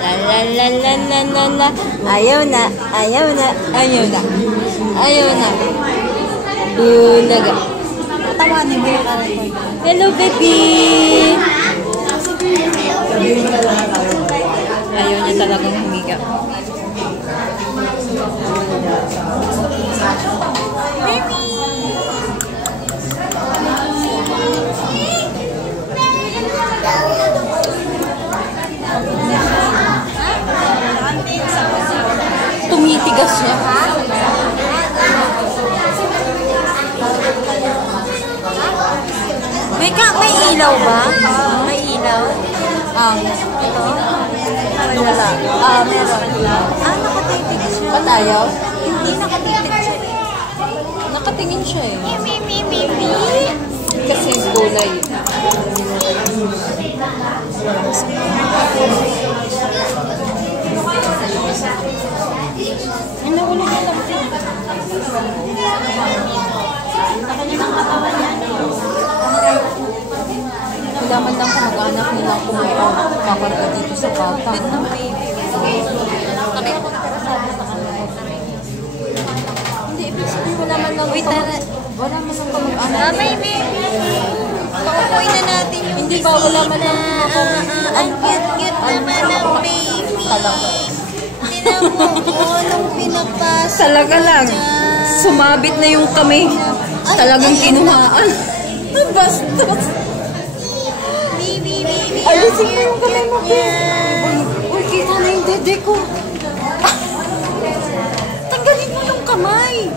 La la la la la la la. Ayaw na, ayaw na, ayaw na. Ayaw na. Bulaga. Tawanin mo yung hello, baby! Ayaw niya talagang humiga. Baby! Tumitigas siya. May ilaw ba? May ilaw? Ito? Wala. Meron. Nakatitig siya. Ba't ayaw? Hindi nakatitig siya. Nakatingin siya eh. Kasi gulay. Ano ulo na lang siya? Daman lang kung mag-anak nila kung may kakarga dito sa bata. Hindi, ibig sabihin wala man lang wala man lang mag-anak. May baby! Paupuin na natin yung hindi ba wala man lang ang cute-cute naman ng baby. Tinan mo, anong pinapasok. Talaga lang. Sumabit na yung kamay. Talagang kinuhaan. Bastos. Alisin mo yung kamay mo, uy, kita na yung dede ko. Tanggalin mo yung kamay.